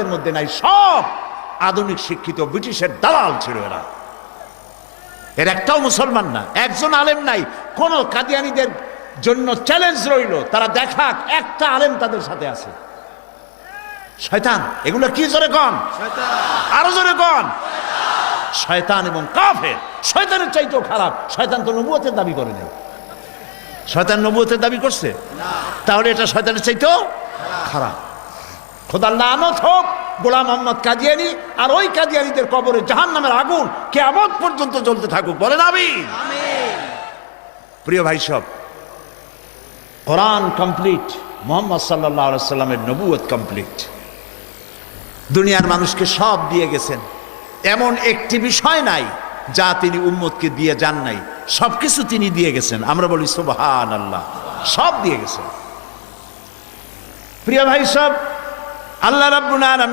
এর মধ্যে নাই, সব আধুনিক শিক্ষিত ব্রিটিশের দালাল ছিল এরা। এর একটাও মুসলমান না, একজন আলেম নাই। কোন কাদিয়ানীদের জন্য চ্যালেঞ্জ রইল, তারা দেখাক একটা আলেম তাদের সাথে আছে। শয়তান, এগুলো কি জোরে কন, আরো জোরে কন, শয়তান এবং কাফের। শয়তানের চাইতেও খারাপ। শয়তান তো নবুয়তের দাবি করে নাই। শয়তান নবুয়তের দাবি করছে? তাহলে এটা শয়তানের চাইতেও খারাপ। খোদার লানত হোক গোলাম মোহাম্মদ কাদিয়ানী আর ওই কাদিয়ানীদের কবরে জাহান্নামের আগুন কিয়ামত পর্যন্ত জ্বলতে থাকুক, বলেন আমিন। প্রিয় ভাই সব, কোরআন কমপ্লিট, মুহাম্মদ সাল্লাল্লাহু আলাইহি সাল্লামের নবুয়ত কমপ্লিট। দুনিয়ার মানুষকে সব দিয়ে গেছেন, এমন একটি বিষয় নাই যা তিনি উম্মতকে দিয়ে যান নাই। সবকিছু তিনি দিয়ে গেছেন। আমরা বলি সুবহানাল্লাহ, সব দিয়ে গেছেন। প্রিয় ভাই সব, আল্লাহ রাব্বুল আলামিন